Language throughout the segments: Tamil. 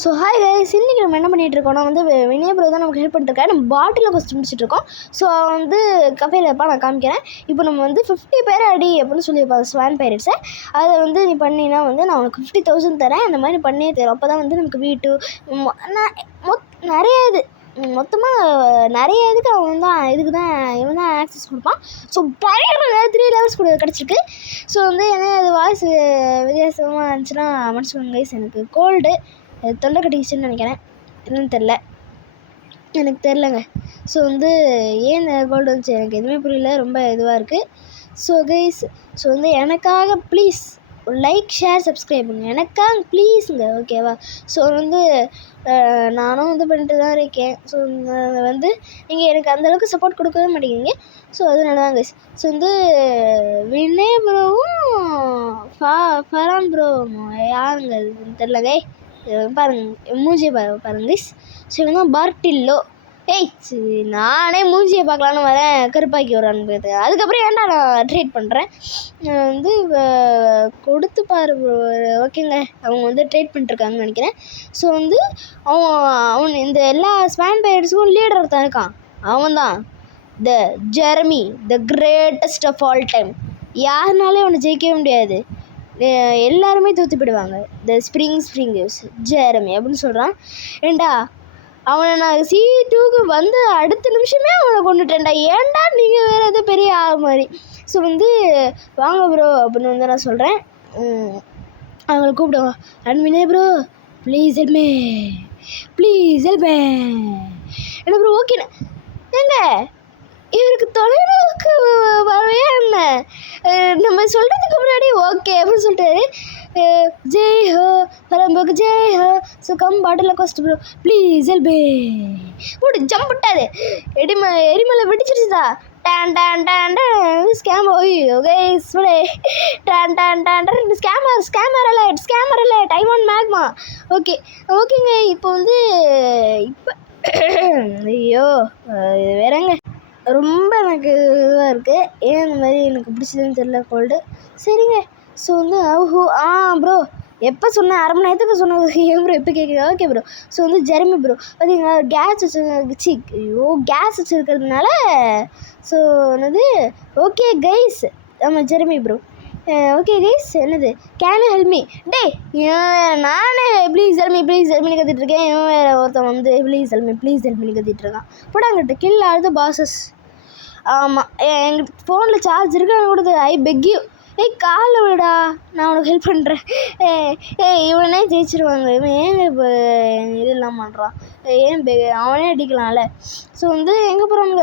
ஸோ ஹாய் கைஸ், இன்றைக்கி நம்ம என்ன பண்ணிகிட்டு இருக்கோம்னா வினய் ப்ரோ தான் நமக்கு ஹெல்ப் பண்ணிட்டுருக்கேன். நம்ம பாட்டிலில் ஃபஸ்ட் முடிச்சிட்ருக்கோம். ஸோ கஃபேல இருப்பா, நான் காமிக்கிறேன். இப்போ நம்ம 50 பேர் அடி அப்படின்னு சொல்லியிருப்பாங்க ஸ்வான் பைரட்ஸை. அதை நீ பண்ணினா நான் உனக்கு 50,000 தரேன். அந்த மாதிரி பண்ணியே தரும். அப்போ தான் நமக்கு வீட்டு நிறைய இது மொத்தமாக நிறைய இதுக்கு இதுக்கு தான் இவன் தான் ஆக்சஸ் கொடுப்பான். ஸோ பயங்கர 3 லெவல்ஸ் கூட கிடச்சிருக்கு. ஸோ ஏன்னா அது வாய்ஸ் வித்தியாசமாக இருந்துச்சுன்னா மன்னிச்சுக்கோங்க கைஸ். எனக்கு கோல்டு தொண்டை கட்டிக்கிச்சுன்னு நினைக்கிறேன், என்னன்னு எனக்கு தெரிலங்க. ஸோ ஏன் இந்த கோல்டு வந்துச்சு எனக்கு எதுவுமே புரியல, ரொம்ப இதுவாக இருக்குது. ஸோ கைஸ், எனக்காக ப்ளீஸ் லைக் ஷேர் சப்ஸ்கிரைப் பண்ணுங்க, எனக்காக ப்ளீஸுங்க, ஓகேவா? ஸோ நானும் பண்ணிட்டு தான் இருக்கேன். ஸோ நீங்கள் எனக்கு அந்தளவுக்கு சப்போர்ட் கொடுக்கவே மாட்டேங்கிறீங்க. ஸோ அதனால தான் கைஸ். ஸோ வினய் ப்ரோவும் ஃபரான் ப்ரோவும் யாருங்க தெரிலங்க. பாருங்க மூஞ்சியை பாருங்க கைஸ். ஸோ இவன் தான் பார்ட்டில்லோ. நானே மூஞ்சியை பார்க்கலான்னு வரேன், கருப்பாக்கி வரான்னு போயிட்டு அதுக்கப்புறம் ஏன்டா நான் ட்ரீட் பண்ணுறேன். கொடுத்து பாரு ப்ரோ, ஓகேங்க. அவங்க ட்ரீட் பண்ணிட்டுருக்காங்கன்னு நினைக்கிறேன். ஸோ அவன் இந்த எல்லா ஸ்வான் பைரட்ஸுக்கும் லீடர் தான் இருக்கான். அவன் தான் the Jeremy, the greatest of all time. யாருனாலே அவனை ஜெயிக்கவே முடியாது, எல்லாருமே தூத்து போயிடுவாங்க. த ஸ்ப்ரிங் ஜெரமி அப்படின்னு சொல்கிறான். ஏண்டா அவனை நான் C2க்கு அடுத்த நிமிஷமே அவனை கொண்டுட்டேன்டா. ஏன்டா நீங்கள் வேறு எதுவும் பெரிய ஆள் மாதிரி. ஸோ வாங்க ப்ரோ அப்படின்னு நான் சொல்கிறேன். அவங்களை கூப்பிடுவான். And Vinay bro please help me, என்ன ப்ரோ? ஓகேண்ணே. ஏங்க இவருக்கு தொலைநோக்கு வரவே என்ன, நம்ம சொல்கிறதுக்கு முன்னாடி ஓகே அப்படின்னு சொல்லிட்டாரு. ஜெய் ஹோ பரம்புக்கு Jai Ho. So bottle ghost bro please help me. Jump விட்டாது, எரிமலை வெடிச்சிருச்சுதா. டான் டான் டான் ஸ்கேம். ஓய்யோ guys scammer alert Ivan magma. ஓகேங்க. இப்போ ஐயோ இது வேறங்க, ரொம்ப எனக்கு இதுவாக இருக்குது. ஏன் இந்த மாதிரி எனக்கு பிடிச்சதுன்னு தெரியல கோல்டு. சரிங்க. ஸோ ப்ரோ எப்போ சொன்னேன், அரை மணி நேரத்துக்கு சொன்னது ஏன் ப்ரோ எப்போ கேட்குறீங்க? Okay bro. So Jeremy bro பார்த்தீங்களா, கேஸ் வச்சுருக்கிறதுனால. ஸோ ஓகே கைஸ், ஆமாம் Jeremy bro. Okay guys, can you help me? நானே ப்ளீஸ் ஹெல்ப்னு கத்திட்டுருக்கேன். இவன் வேறு ஒருத்தன் ப்ளீஸ் ஹெல்ப்னு கத்திட்டுருக்கான். போடாங்கிட்ட கில் ஆகுது பாசஸ். ஆமாம், எங்கள் ஃபோனில் சார்ஜ் இருக்கு, எனக்கு கொடுத்து ஐ பெக் யூ. காலில் விடா, நான் உனக்கு ஹெல்ப் பண்ணுறேன். இவனே ஜெயிச்சிருவாங்க. இவன் ஏங்க இப்போ இதெல்லாம் பண்ணுறான்? அவனே அடிக்கலாம்ல. ஸோ எங்கே போகிறாங்க?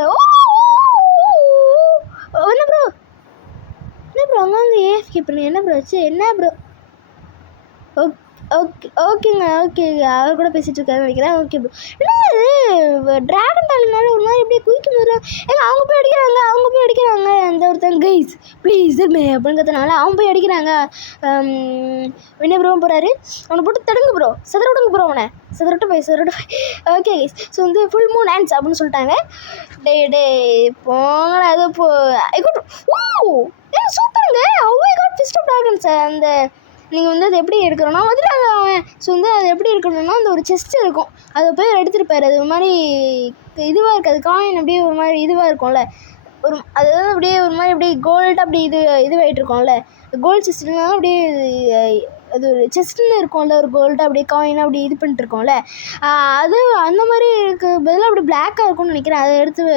என்ன ப்ரோ அங்கே ஏஎஃப்கே பண்ணி என்ன ப்ரோ ஆச்சு? என்ன ப்ரோ? ஓகேங்க. அவர் கூட பேசிகிட்டு இருக்காரு நினைக்கிறேன். Okay bro. என்ன ட்ராகன் டாலினால ஒரு மாதிரி இப்படியே குயிக்கும் போது அவங்க போய் அடிக்கிறாங்க. அந்த ஒருத்தன் கைஸ் ப்ளீஸ் மே அப்படிங்கிறதுனால அவன் போய் அடிக்கிறாங்க. வினய் ப்ரோவும் போகிறாரு. அவனை போட்டு தடுங்க ப்ரோ, செதற விடுங்க ப்ரோ, அவனை செதறட்டு போய். Okay guys. So full moon dance அப்படின்னு சொல்லிட்டாங்க. டே போங்கடா. அது சூப்பருங்க. Fist of dragons. அந்த நீங்கள் அது எப்படி எடுக்கணும்னா வந்துட்டாங்க அவன். ஸோ அது எப்படி இருக்கணும்னா அந்த ஒரு செஸ்ட் இருக்கும், அதை போய் எடுத்துருப்பாரு. அது ஒரு மாதிரி இதுவாக இருக்காது, காயின் அப்படியே ஒரு மாதிரி இதுவாக இருக்கும்ல, அதாவது அப்படியே ஒரு மாதிரி அப்படியே கோல்டு அப்படி இதுவாகிட்டு இருக்கோம்ல. கோல்டு செஸ்ட்னாலும் அப்படியே அது ஒரு செஸ்ட்டில் இருக்கும்ல, ஒரு கோல்டு அப்படியே காயினாக அப்படி இது பண்ணிட்டுருக்கோம்ல. அது அந்த மாதிரி இருக்க பதிலாக அப்படி பிளாக்காக இருக்கும்னு நினைக்கிறேன். அதை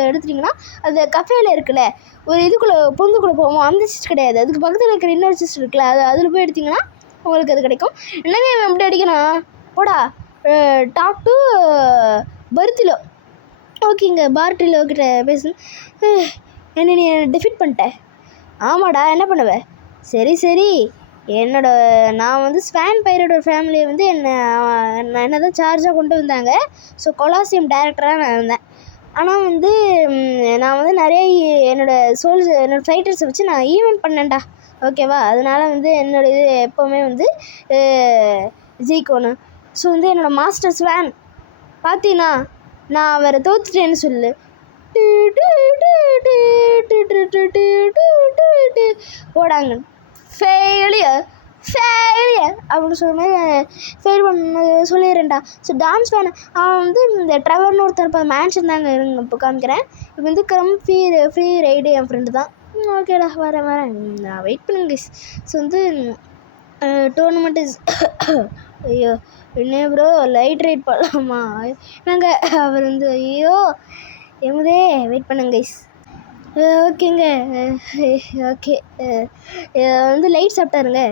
எடுத்துட்டிங்கன்னா அது கஃபேல இருக்குல்ல, ஒரு இதுக்குள்ளே பொந்துக்குள்ளே போவோம், அந்த செஸ்ட் கிடையாது. அதுக்கு பக்கத்தில் இருக்கிற இன்னொரு செஸ்ட் இருக்குல்ல, அதில் போய் எடுத்திங்கன்னா உங்களுக்கு அது கிடைக்கும். என்னங்க இவன் எப்படி அடிக்கிறான்? போடா. டாப் டு பர்த்திலோ. ஓகேங்க. பார்ட்டிலோ கிட்ட பேசு. என்ன நீ டெஃபிட் பண்ணிட்ட? ஆமாடா, என்ன பண்ணுவ? சரி நான் ஸ்வான் பைரட்டோட ஃபேமிலியை என்ன தான் சார்ஜாக கொண்டு வந்தாங்க. ஸோ கொலாசியம் டைரக்டராக நான் இருந்தேன். ஆனால் நான் நிறைய என்னோடய ஃபைட்டர்ஸை வச்சு நான் ஈவெண்ட் பண்ணேன்டா, ஓகேவா? அதனால் என்னோடய இது எப்போவுமே ஜெயிக்கணும். ஸோ என்னோடய மாஸ்டர் ஸ்வான் பார்த்தீங்கன்னா நான் வேறு தோத்துட்டேன்னு சொல்லு. போடாங்க. ஃபெயிலியர் அப்படின்னு சொல்கிற மாதிரி ஃபெயில் பண்ண சொல்லிடுறேன்டா. ஸோ டான்ஸ் வேண அவன் வந்து இந்த ட்ரெவர்னு ஒருத்தர் இப்போ மேன்ஷன் தாங்க இருங்க இப்போ காமிக்கிறேன். இப்போ வந்து ஃப்ரீ ரைடு என் ஃப்ரெண்டு தான். ஓகேடா வரேன் நான் வெயிட் பண்ணுங்க. ஸோ வந்து டோர்னமெண்ட் இஸ் ஐயோ என்ன ப்ரோ லைட் ரைட் பண்ணலாமா நாங்கள் அவர் வந்து ஐயோ எமுதே வெயிட் பண்ணுங்க கைஸ். ஓகேங்க ஓகே வந்து லைட் சாப்பிட்டாருங்க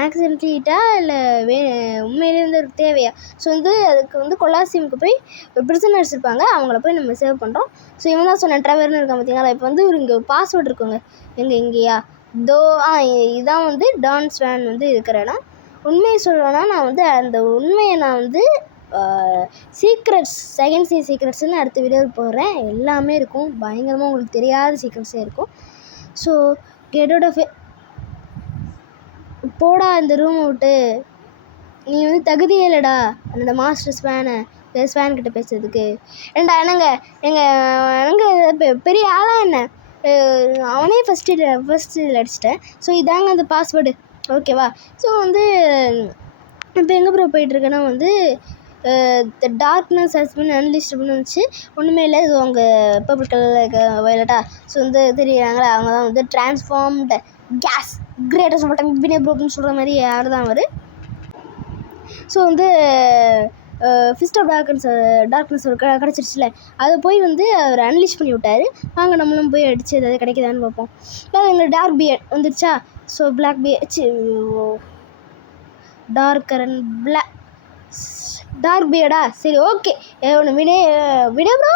ஆக்சிடென்ட்லிட்டா இல்லை உண்மையிலே வந்து ஒரு தேவையா? ஸோ வந்து அதுக்கு வந்து கொலாசியமுக்கு போய் ஒரு பிரிசனர்ஸ் இருப்பாங்க அவங்கள போய் நம்ம சேவ் பண்ணுறோம். ஸோ இவன் தான் சொன்னேன் ட்ரெவர்னு இருக்கான் பார்த்தீங்களா. இப்போ வந்து இங்கே பாஸ்வேர்டு இருக்குங்க இங்கேயா இதான் வந்து டான்ஸ் வேன் வந்து இருக்கிற இடம். உண்மையை சொல்லணும்னா நான் வந்து அந்த உண்மையை நான் வந்து சீக்ரெட்ஸ் செகண்ட் சீக்ரெட்ஸ்னு அடுத்த வீடியோவில் போடுறேன். எல்லாமே இருக்கும் பயங்கரமாக உங்களுக்கு தெரியாத சீக்ரெட்ஸே இருக்கும். ஸோ கெட்டோட போடா இந்த ரூமை விட்டு நீ வந்து தகுதியே இல்லைடா அந்த மாஸ்டர் ஸ்வேன் கிட்ட பேசுறதுக்கு. ஏண்டா எனக்கு பெரிய ஆளாக என்ன அவனே ஃபஸ்ட்டு இதில் அடிச்சிட்டேன். ஸோ இதாங்க அந்த பாஸ்வேர்டு ஓகேவா. ஸோ வந்து இப்போ எங்கே ப்ரோ போயிட்டுருக்கேன்னா வந்து த டார்க்னஸ் ஹஸ் பின் அன்லிஸ்ட் அப்படின்னு வந்துச்சு. ஒன்றுமே இல்லை இது அவங்க பர்பிள் கலரில் வயலட்டா. ஸோ வந்து தெரியுறாங்களா அவங்க தான் வந்து டிரான்ஸ்ஃபார்ம்டு கேஸ் கிரேட்டஸ்ட் சொல்லிட்டாங்க பினே ப்ரோப்னு சொல்கிற மாதிரி யார் தான் அவர். ஸோ வந்து ஃபிஸ்ட் ஆஃப் டார்க்னஸ் கிடச்சிருச்சுல அதை போய் வந்து அவர் அன்லீஷ் பண்ணி விட்டார். வாங்க நம்மளும் போய் அடித்து ஏதாவது கிடைக்குதான்னு பார்ப்போம். இப்போ எங்களுக்கு டார்க் பியர்ட் வந்துருச்சா. ஸோ பிளாக் டார்க் பியர்டா சரி ஓகே ஒன்று விட ப்ரோ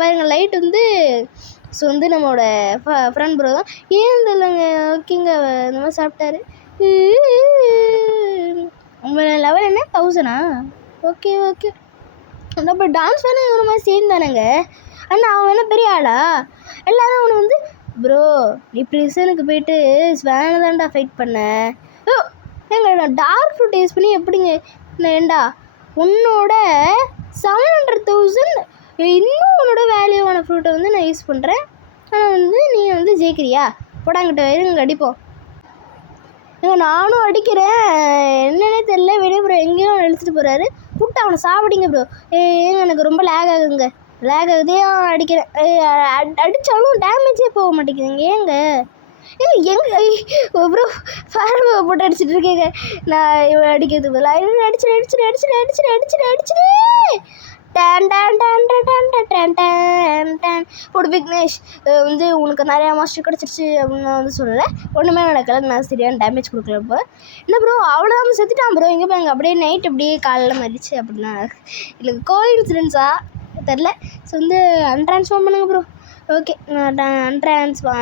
பாருங்க லைட் வந்து. ஸோ வந்து நம்மளோட ஃப்ரெண்ட் ப்ரோ தான் ஏன் இல்லைங்க ஓகேங்க இந்த மாதிரி சாப்பிட்டாரு. உங்களோட லெவல் என்ன 1000 ஓகே நம்ம டான்ஸ் வேணும் இவன மாதிரி சேம் தானேங்க. ஆனால் அவன் வேணா பெரிய ஆளா எல்லாரும் அவனை வந்து ப்ரோ நீ ப்ரிசனுக்கு போயிட்டு ஸ்வேனை தான்டா ஃபைட் பண்ண. ஏங்க நான் டார்க் ஃப்ரூட் யூஸ் பண்ணி எப்படிங்க ஏண்டா உன்னோட 700,000 இன்னும் உன்னோட வேல்யூவான ஃப்ரூட்டை வந்து நான் யூஸ் பண்ணுறேன். ஆனால் வந்து நீ வந்து ஜெயிக்கிறியா போடாங்கிட்ட இருங்க அடிப்போம். ஏங்க நானும் அடிக்கிறேன் என்னன்னே தெரியல. வெளியே ப்ரோ எங்கேயோ எடுத்துகிட்டு போகிறாரு புட்டு அவனை சாப்பிடிங்க ப்ரோ. ஏங்க எனக்கு ரொம்ப லேக் ஆகுதே அடிக்கிறேன் அடித்தாலும் டேமேஜே போக மாட்டேங்குதுங்க. எங்கே ப்ரோ ஃபேர் போட்டு அடிச்சுட்டு இருக்கேங்க நான் இவன் அடிக்கிறது பதிலாக அடிச்சுட்டு போடு விக்னேஷ் வந்து உனக்கு நிறையா மாஸ்டர் கிடச்சிருச்சு அப்படின்னு நான் வந்து சொல்லலை. ஒன்றுமே நடக்கலை நான் சரியான டேமேஜ் கொடுக்கல. இப்போ என்ன ப்ரோ அவ்வளோதான் செத்துட்டான் ப்ரோ. எங்கே போய் அங்கே அப்படியே நைட் அப்படியே காலையில் மதிச்சு அப்படின்னா இல்லை கோயின்சிடென்ஸா தெரில. ஸோ வந்து அன்ட்ரான்ஸ்ஃபார்ம் பண்ணுங்க bro. Okay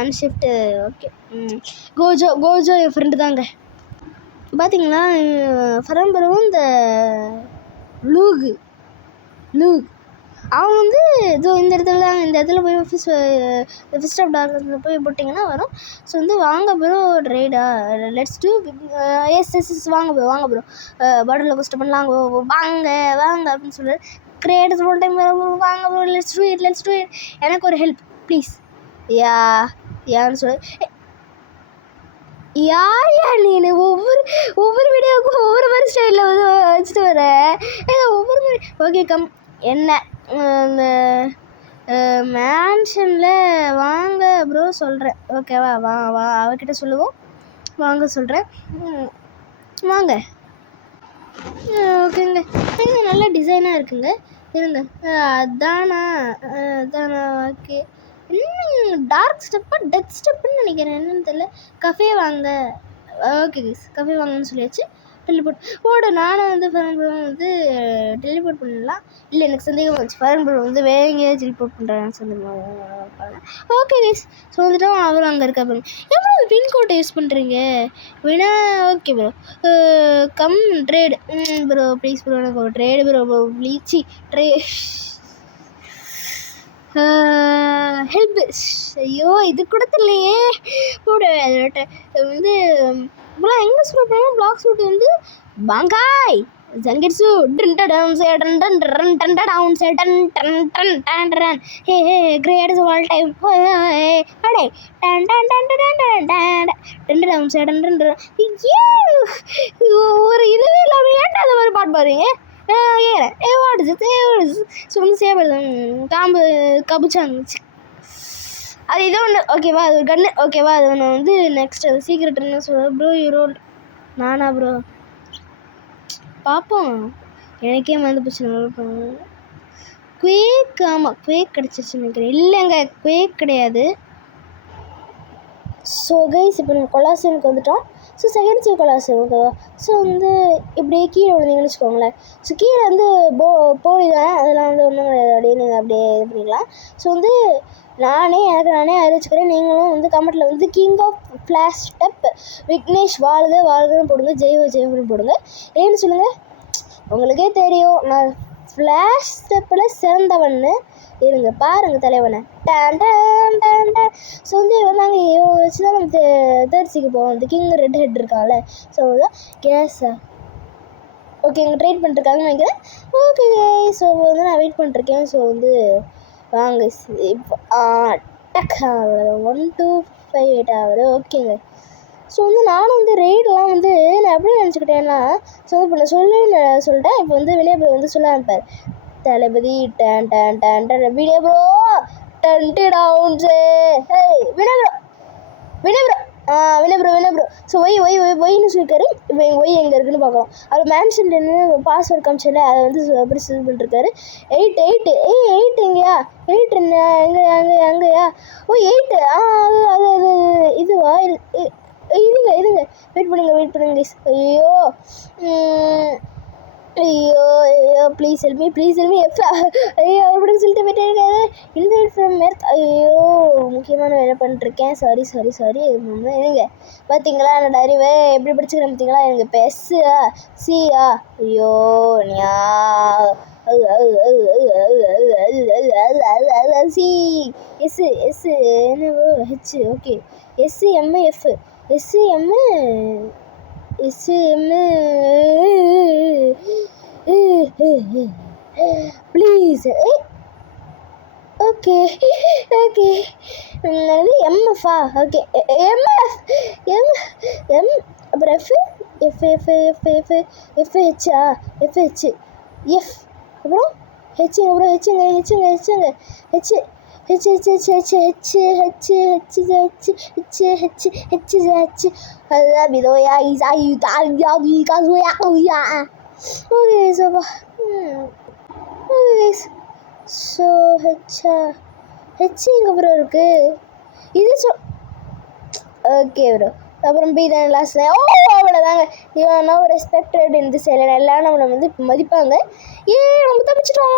unshift okay. Gojo என் ஃப்ரெண்டு தாங்க பார்த்தீங்களா. ஃபரம்பரவும் இந்த லூக் அவன் வந்து இதோ இந்த இடத்துல போய் ஃபிஸ்ட் ஆஃப் டார்க்னஸில் போய் போட்டிங்கன்னா வரும். ஸோ வந்து வாங்க ப்ரோ ரைடா லெட்ஸ் டூ எஸ் வாங்க ப்ரோ பாட்டிலில் ஃபஸ்ட்டு பண்ணலாம் வாங்க அப்படின்னு சொல்லுவார். கிரியேட்டர்ஸ் ஒரு டைம் வாங்க ப்ரோ லெட்ஸ் டூ இட் எனக்கு ஒரு ஹெல்ப் ப்ளீஸ் யான்னு சொல்லு. யார் நீ ஒவ்வொரு வீடியோவுக்கும் ஒவ்வொரு மாதிரி ஸ்டைலில் வந்து வச்சுட்டு வர ஒவ்வொரு மாதிரி ஓகே என்ன இந்த மேன்ஷனில் வாங்க ப்ரோ சொல்கிறேன் ஓகேவா. வா அவர்கிட்ட சொல்லுவோம் வாங்க சொல்கிறேன் வாங்க. ஓகேங்க நல்ல டிசைனாக இருக்குங்க இருங்க அதானா ஓகே. டார்க் ஸ்டெப்பாக டெத் ஸ்டெப்புன்னு நினைக்கிறேன் என்னன்னு தெரியல. கஃபே வாங்க ஓகே கஃபே வாங்கன்னு சொல்லியாச்சு. டெலிபோர்ட் போடு நானும் வந்து ஃபரன் ப்ரோ வந்து டெலிபோர்ட் பண்ணலாம். இல்லை எனக்கு சந்தேகம் வந்துச்சு ஃபரன் ப்ரோ வந்து வேற எங்கேயாவது டெலிபோர்ட் பண்ணுறேன்னு சந்தேகம். ஓகே கைஸ் ஸோ வந்துட்டு அவரும் அங்கே இருக்கா பாருங்க. எப்படி அந்த பின்கோட்டை யூஸ் பண்ணுறீங்க வேணா okay bro come trade bro please bro எனக்கு ஒரு ட்ரேடு ப்ரோ ப்ளீச்சி ஹெல்ப். ஐயோ இது கூட தெரியலையே போடு அதோட வந்து இப்போலாம் எங்கே சூட் பண்ணுவோம் பிளாக் சூட் வந்து பங்காய் Zangetsu down say down say hey great is all time hey down say ஒரு இதுவே இல்லாமல் ஏன்டா அந்த மாதிரி பாட்டு பாருங்க ஸோ வந்து சேவல் காம்பு கபுச்சாங்க அது ஏதோ ஒன்று ஓகேவா அது ஒரு கன்று ஓகேவா அது ஒன்று வந்து நெக்ஸ்ட் அது சீக்ரெட் என்ன சொல்ல ப்ரோ யூரோ நானா ப்ரோ பார்ப்போம் எனக்கே வந்து போச்சு குவேக் ஆமாம் குவேக் கிடச்சிருச்சு நினைக்கிறேன் இல்லைங்க குவேக் கிடையாது ஸோ கைஸ் இப்போ நம்ம கொலாசியனுக்கு வந்துட்டோம் ஸோ செகண்ட் சேவ் கொலாசியம் ஓகேவா ஸோ வந்து இப்படியே கீழே விழுந்தீங்கன்னு வச்சுக்கோங்களேன் ஸோ கீழே வந்து போலி தான் அதெல்லாம் வந்து ஒன்றும் கிடையாது அப்படியே நீங்கள் அப்படியே இது பண்ணிக்கலாம் ஸோ வந்து நானே அறிவிச்சுக்கிறேன் நீங்களும் வந்து கமெண்ட்டில் வந்து king of flash step Vignesh வாழ்கன்னு போடுங்க ஜெய்ஹோன்னு போடுங்க ஏன்னு சொல்லுங்கள் உங்களுக்கே தெரியும் நான் ஃப்ளாஷ் ஸ்டெப்பில் சிறந்தவன்னு இருங்க பாருங்கள் தலைவனை ஸோ வந்து நாங்கள் இவங்க வச்சு தான் நம்ம தேர்ட்ஸிக்கு போவோம் அந்த கிங் ரெட் ஹெட் இருக்காங்கல்ல ஸோ அதுதான் கேஸா ஓகே இங்கே ட்ரைட் பண்ணிட்டுருக்காங்கன்னு நினைக்கிறேன் ஓகே ஸோ வந்து நான் வெயிட் பண்ணிட்டுருக்கேன் ஸோ வந்து வாங்க இப்போ டக் 1258 ஆகுது ஓகேங்க ஸோ வந்து நானும் வந்து ரெய்டெலாம் வந்து நான் எப்படி நினச்சிக்கிட்டேன்னா ஸோ இப்போ நான் சொல்லிட்டேன் இப்போ வந்து வெளியே போய் வந்து சொல்ல ஆரம்பிப்பார் தளபதி வினய் ப்ரோ டவுன்ஸு வினய் ப்ரோ ஸோ ஒய்னு சொல்லியிருக்காரு இப்போ எங்கள் ஒய் எங்கே இருக்குன்னு பார்க்கலாம் அவர் மேன்ஷன்லேருந்து பாஸ்வேர்ட் காமிச்சல அதை வந்து எப்படி இது பண்ணிருக்காரு 8 எங்கேயா 8 என்ன அங்கேயா ஓ 8 அது இதுவா இருங்க வெயிட் பண்ணுங்க ஐயோ ப்ளீஸ் ஹெல்ப் மீ எஃப் ஐயோ அப்படின்னு சொல்லிட்டு போயிட்டே இந்த ஃப்ரம் மெர்த் ஐயோ முக்கியமான வேலை பண்ணிட்டுருக்கேன் சாரி இருங்க பார்த்தீங்களா என்னோட அறிவை எப்படி படிச்சுக்கிறேன் பார்த்தீங்களா எனக்கு இப்போ சியா ஐயோ சி எஸ் என்னவோ H okay SMF please okay எம்எஃபா ஓகே எம் அப்புறம் எஃப்ஹெச் அப்புறம் அதுதான் விதோயா ஓகே ஸோ ஹெச் எங்கே ப்ரோ இருக்கு இது ஓகே ப்ரோ அப்புறம் பி தான் லாஸ்ட் அவ்வளோதாங்க இவன் நோ ரெஸ்பெக்டட் இந்த செயலர் எல்லாம் நம்மளை வந்து மதிப்பாங்க நம்ம தப்பிச்சிட்டோம்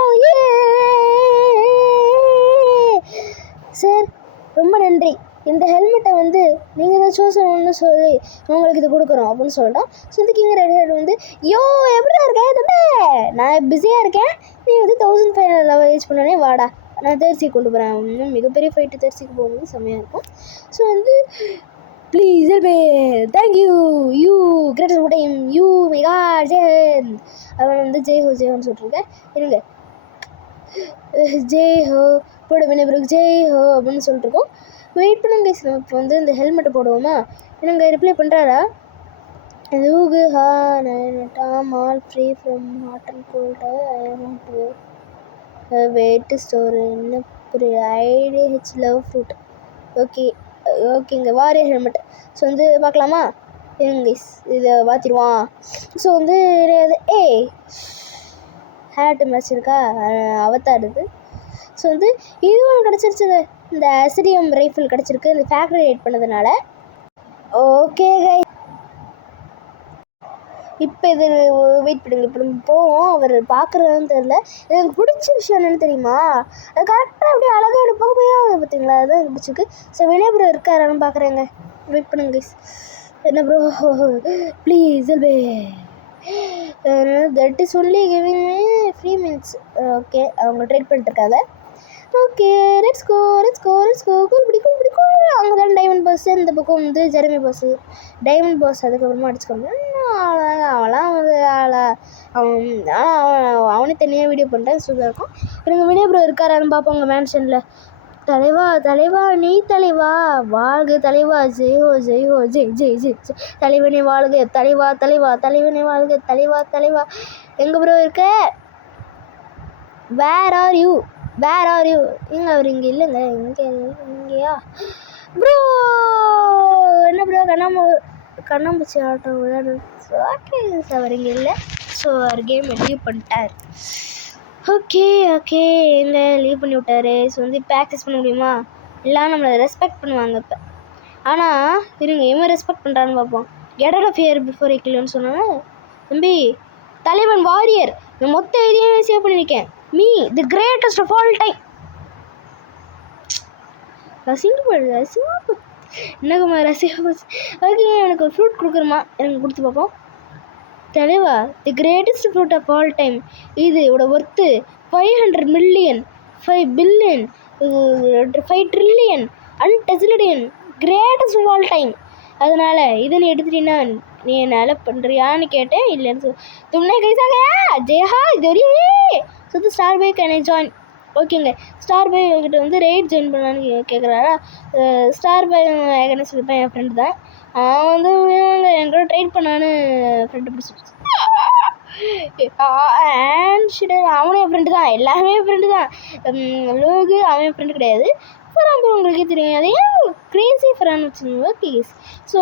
சார் ரொம்ப நன்றி இந்த ஹெல்மெட்டை வந்து நீங்கள் தான் சோசன்னு சொல்லி உங்களுக்கு இது கொடுக்குறோம் அப்படின்னு சொல்லிட்டோம் ஸோ இந்த கிங் ரெட் ஹெட் வந்து எப்படிதான் இருக்கேன் தம்பே நான் பிஸியாக இருக்கேன் நீ வந்து 1500 லெவல் ரீச் பண்ணோடனே வாடா நான் தேர்ச்சிக்கு கொண்டு போகிறேன் இன்னும் மிகப்பெரிய ஃபைட்டு தேர்ச்சிக்கு போகும்போது செம்மையாக இருக்கும் ஸோ வந்து please help thank you you greatest time you mega Jayanth அவன் வந்து ஜெய்ஹோன்னு சொல்லிட்டுருக்கேன் இருங்க ஜெய்ஹோ போட வினய் ஜெய்ஹோ அப்படின்னு சொல்லிட்டுருக்கோம் வெயிட் பண்ணுங்க கைஸ் நம்ம இப்போ வந்து இந்த ஹெல்மெட்டை போடுவோமா என்னங்க ரிப்ளை பண்ணுறாரா லூகு டாம் all free from hot and cold I want to wait store என்ன புரிய ஐடிஹெச் லவ் ஃப்ரூட் ஓகேங்க வாரியர் ஹெல்மெட் ஸோ வந்து பார்க்கலாமா இருங்க கைஸ் இதை பார்த்திடுவான் ஸோ வந்து ஹேட் மேட்ச் இருக்கா அவத்தார் இது ஸோ வந்து இது ஒன்று கிடச்சிருச்சுங்க இந்த அசிரியம் ரைஃபிள் கிடச்சிருக்கு இந்த ஃபேக்ட்ரி ரைட் பண்ணதுனால ஓகே கைஸ் இப்போ இது வெயிட் பண்ணுங்க இப்போ நம்ம போவோம் அவர் பார்க்குறதுன்னு தெரில எனக்கு பிடிச்ச விஷயம் என்னென்னு தெரியுமா அது கரெக்டாக அப்படியே அழகாக அப்படி போக போய் பார்த்தீங்களா அதுதான் எனக்கு பிடிச்சிருக்கு ஸோ வினய் ப்ரோ இருக்காரான்னு பார்க்குறேங்க வெயிட் பண்ணுங்க கைஸ் என்ன bro please that is only giving me 3 minutes okay அவங்க ட்ரேட் பண்ணிட்டுருக்காங்க ஓகே லெட்ஸ் கோ கூல் பிடிக்கும் அங்கே தான் டைமண்ட் பாஸ், இந்த பக்கம் வந்து ஜெரமி பாஸ். டைமண்ட் பாஸ் அதுக்கப்புறமா அடிச்சுக்கோங்க. அவெல்லாம் வந்து அவனே தனியாக வீடியோ பண்ணிட்டேன், சூப்பராக இருக்கும். எனக்கு வினய் ப்ரோ இருக்காரான்னு பார்ப்போம் உங்கள் மேன்ஷனில். தலைவா நீ தலைவா வாழ்க தலைவா, ஜெய் ஹோ ஜெய் தலைவனே வாழ்க தலைவா தலைவனே வாழ்க தலைவா. எங்கே ப்ரோ இருக்க? வேர் ஆர் யூ எங்கே அவர்? இங்கே இல்லைங்க. இங்கேயா ப்ரோ? என்ன ப்ரோ கண்ணாம்பூச்சி ஆட்டம் விளையாடு? ஓகே அவர் இங்கே இல்லை. ஸோ அவர் கேம் லீவ் பண்ணிட்டார். ஓகே எங்கே லீவ் பண்ணி விட்டார். ஸோ வந்து ப்ராக்டிஸ் பண்ண முடியுமா? எல்லாம் நம்மளை ரெஸ்பெக்ட் பண்ணுவாங்க இப்போ. ஆனால் இருங்க, இவன் ரெஸ்பெக்ட் பண்ணுறான்னு பார்ப்போம். Get out of here before I kill யூன்னு சொன்னாங்க. தம்பி தலைவன் வாரியர், நான் மொத்த ஏரியாவே சேவ் பண்ணியிருக்கேன். Me the greatest of all time. என்னங்கம்மா ரசிகா? ஓகே எனக்கு ஒரு ஃப்ரூட் கொடுக்குறமா, எனக்கு கொடுத்து பார்ப்போம். தலைவா the greatest fruit of all time. இது இதோட worth 500 million 5 billion 5 trillion undecillion greatest of all time. அதனால் இதை நீ எடுத்துட்டீங்கன்னா நீ என்னால் பண்ணுறியான்னு கேட்டேன். இல்லைன்னு தும்னே கைசாக ஜெயா ஜொரியே so star pie can I join? ஓகேங்க, ஸ்டார் பை கிட்ட வந்து ரைட் ஜாயின் பண்ணலான்னு கேட்குறாரா? ஸ்டார் பை ஏற்கனவே சொல்லிப்பேன், என் ஃப்ரெண்டு தான். அவன் வந்து என்கூட ட்ரைட் பண்ணான்னு ஃப்ரெண்டு பிடிச்சிருச்சு. அவனும் என் ஃப்ரெண்டு தான், எல்லாமே ஃப்ரெண்டு தான். லோகு அவன் என் ஃப்ரெண்டு கிடையாது. ஃபரான் உங்களுக்கே தெரியும், அதையும் க்ரேசி ஃபரான் வச்சுருந்தோம். ஓகே ஸோ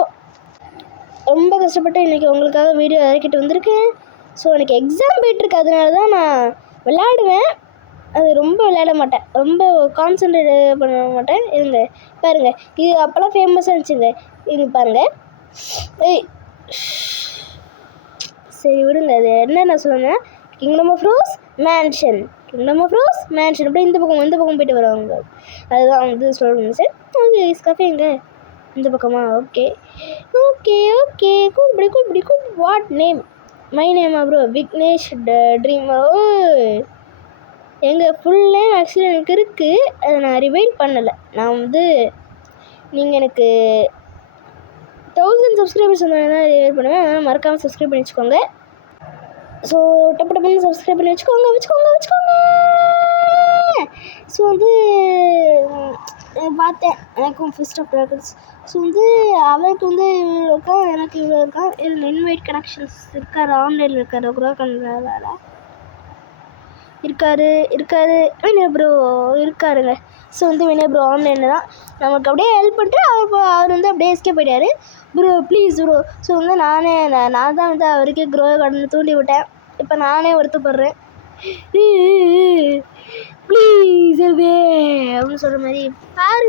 ரொம்ப கஷ்டப்பட்டு இன்றைக்கி உங்களுக்காக வீடியோ இறக்கிட்டு வந்திருக்கேன். ஸோ எனக்கு எக்ஸாம் போயிட்டுருக்கு, அதனால தான் நான் விளையாடுவேன். அது ரொம்ப விளையாட மாட்டேன், ரொம்ப கான்சன்ட்ரேட் பண்ண மாட்டேன். இருங்க பாருங்கள், இது அப்போல்லாம் ஃபேமஸாக இருந்துச்சுங்க. இது பாருங்கள். சரி விடுங்க, அது என்ன நான் சொல்லுங்கள், கிங்டம் ஆஃப் ரோஸ் மேன்ஷன் அப்படியே இந்த பக்கம் போயிட்டு வருவாங்க. அதுதான் வந்து சொல்லணும் சார். ஓகே கஃபே எங்கே? இந்த பக்கமா? ஓகே கூப்பிடி வாட் நேம்? மை நேமா ப்ரோ? விக்னேஷ் ட்ரீம். எங்கள் ஃபுல் நேம் ஆக்சுவலி எனக்கு இருக்குது, அதை நான் ரிவைல் பண்ணலை. நான் வந்து நீங்கள் எனக்கு 1000 சப்ஸ்கிரைபர்ஸ் வந்தால் ரிவைல் பண்ணுவேன். அதனால் மறக்காமல் சப்ஸ்கிரைப் பண்ணி வச்சுக்கோங்க. ஸோ டப்பு சப்ஸ்கிரைப் பண்ணி வச்சுக்கோங்க. ஸோ வந்து பார்த்தேன், எனக்கும் ஃபர்ஸ்ட் ஆஃப் ட்ராகன்ஸ். ஸோ வந்து அவருக்கு வந்து இவ்வளோ இருக்கான், எனக்கு இவ்வளோ இருக்கான். இதில் இன்வைட் கனெக்ஷன்ஸ் இருக்கார், ஆன்லைனில் இருக்கார். குரோக்கன்ல இருக்காரு வினய் ப்ரோ இருக்காருங்க. ஸோ வந்து வினய் ப்ரோ ஆன்லைனில் தான் நமக்கு அப்படியே ஹெல்ப் பண்ணிட்டு அவர் வந்து அப்படியே எஸ்கேப் போயிட்டார். Bro please bro. ஸோ வந்து நான் தான் வந்து அவருக்கே க்ரோ கார்டன் தூண்டி விட்டேன். இப்போ நானே வருத்தப்படுறேன். ப்ளீஸ் அப்படின்னு சொல்கிற மாதிரி பாரு.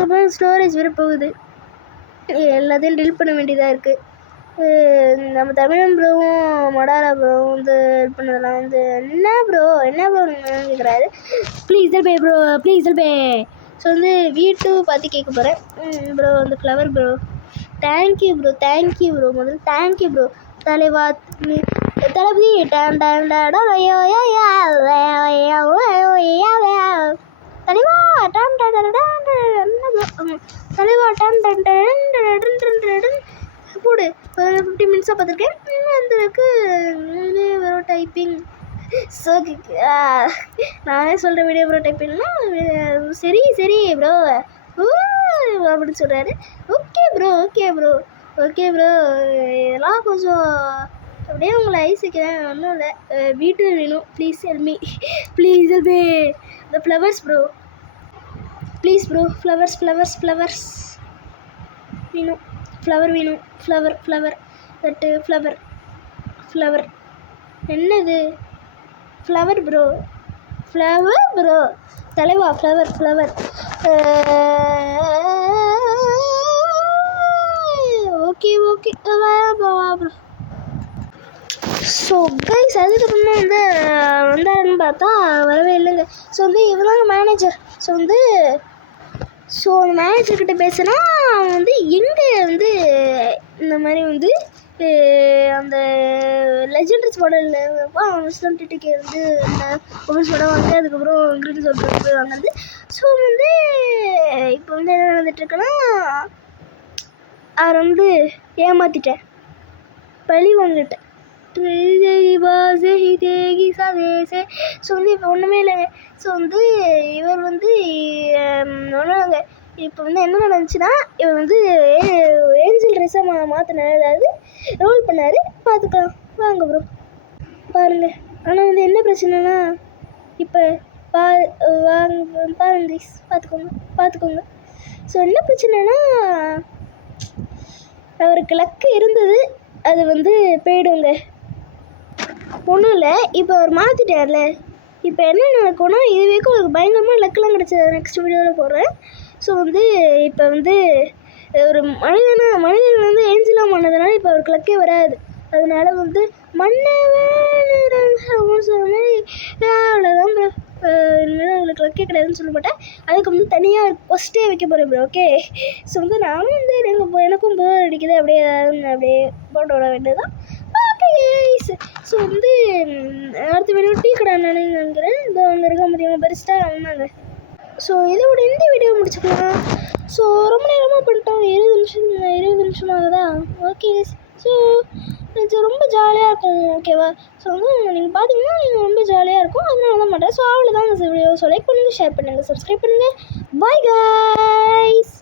அப்புறம் ஸ்டோரேஜ் வேறு போகுது, எல்லாத்தையும் டெலிட் பண்ண வேண்டியதாக இருக்குது. நம்ம தமிழன் ப்ரோவும் மொடாரா ப்ரோவும் வந்து ஹெல்ப் பண்ணதெல்லாம் வந்து என்ன ப்ரோ கேட்குறாரு. Please help pay. ஸோ வந்து வீட்டு பார்த்து கேட்க போகிறேன். ப்ரோ வந்து ஃப்ளவர் ப்ரோ, தேங்க்யூ ப்ரோ முதல்ல தேங்க்யூ ப்ரோ. தலைவா தளபதி போடு. 50 மினிட்ஸாக பார்த்துருக்கேன். அந்தளவுக்கு வெறும் டைப்பிங். ஸோ நானே சொல்கிற வீடியோ ப்ரோ டைப்பிங்னா சரி ப்ரோ அப்படின்னு சொல்கிறாரு. ஓகே ப்ரோ இதெல்லாம் கொஞ்சம் அப்படியே உங்களை ஐசிக்கிறேன். ஒன்றும் இல்லை, வீட்டு வேணும். ப்ளீஸ் ஹெல்ப் மீ, இந்த flowers bro, please bro. Flowers வேணும். ஃப்ளவர் தட்டு ஃப்ளவர் என்னது? ஃப்ளவர் ப்ரோ தலைவா flower. Okay bro. So guys அதுக்கப்புறமா வந்து வந்தாருன்னு பார்த்தா வரவே இல்லைங்க. ஸோ வந்து இவங்க மேனேஜர். ஸோ அந்த மேனேஜர்கிட்ட பேசுனா அவன் வந்து எங்கே வந்து இந்த மாதிரி வந்து அந்த லெஜெண்டரிஸ் மாடலில் விஸ்டம் டிடிக்கு வந்து உமன்ஸ் படம் வாங்க அதுக்கப்புறம் கிரீன் சொல்லிட்டு போய் வாங்கினது. ஸோ வந்து இப்போ வந்து என்ன நடந்துட்டுருக்குன்னா அவரை வந்து ஏமாற்றிட்டேன், பழி வாங்கிட்டேன். ஸோ வந்து இப்போ ஒன்றுமே இல்லைங்க. ஸோ வந்து இவர் வந்து ஒன்றுங்க இப்போ வந்து என்ன நடந்துச்சுன்னா இவர் வந்து ஏஞ்சல் ட்ரெஸ்ஸை மாற்றினார், அதாவது ரோல் பண்ணார். பார்த்துக்கலாம் வாங்க ப்ரோ பாருங்கள். ஆனால் வந்து என்ன பிரச்சனைனா இப்போ பாருங்க ப்ளீஸ் பார்த்துக்கோங்க. ஸோ என்ன பிரச்சனைனா அவருக்கு லக்கு இருந்தது, அது வந்து போயிடுங்க. ஒன்றும் இல்லை, இப்போ அவர் மாற்றிட்டார்ல, இப்போ என்ன நடக்கும்னா இது வரைக்கும் அவருக்கு பயங்கரமாக லக்கெலாம் கிடச்சது. நெக்ஸ்ட் வீடியோவில் போடுறேன். ஸோ வந்து இப்போ வந்து ஒரு மனிதன் வந்து ஏஞ்சலாக பண்ணதுனால இப்போ அவருக்கு லக்கே வராது. அதனால வந்து மன்னவன் சொன்ன மாதிரி அவ்வளோதான் ப்ரோ. இனிமேல் உங்களுக்கு லக்கே கிடையாதுன்னு சொல்ல மாட்டேன். அதுக்கு வந்து தனியாக ஃபஸ்ட்டே வைக்க போகிறேன் ப்ரோ. ஓகே. ஸோ வந்து நானும் வந்து எனக்கும் போர் அடிக்குது, அப்படியே போட்டு விட வேண்டியதுதான். Okay guys. ஸோ வந்து அடுத்த வீடியோ டீ கடை நினைக்கிறேன். இதோ அங்கே இருக்க முடியாமல் பெருஸ்ட்டாக வந்தாங்க. ஸோ இதோட இந்த வீடியோ முடிச்சுக்கலாம். ஸோ ரொம்ப நேரமாக பண்ணிட்டோம், 20 நிமிஷம் ஆகுதா. Okay guys. ஸோ இது ரொம்ப ஜாலியாக இருக்கும். ஓகேவா. ஸோ வந்து நீங்கள் பார்த்தீங்கன்னா நீங்கள் ரொம்ப ஜாலியாக இருக்கும், அதனால தான் பண்ணுறேன். ஸோ அவ்வளோதான் இந்த வீடியோ. ஸோ லைக் பண்ணுங்கள், ஷேர் பண்ணுங்கள், சப்ஸ்கிரைப் பண்ணுங்கள். Bye guys.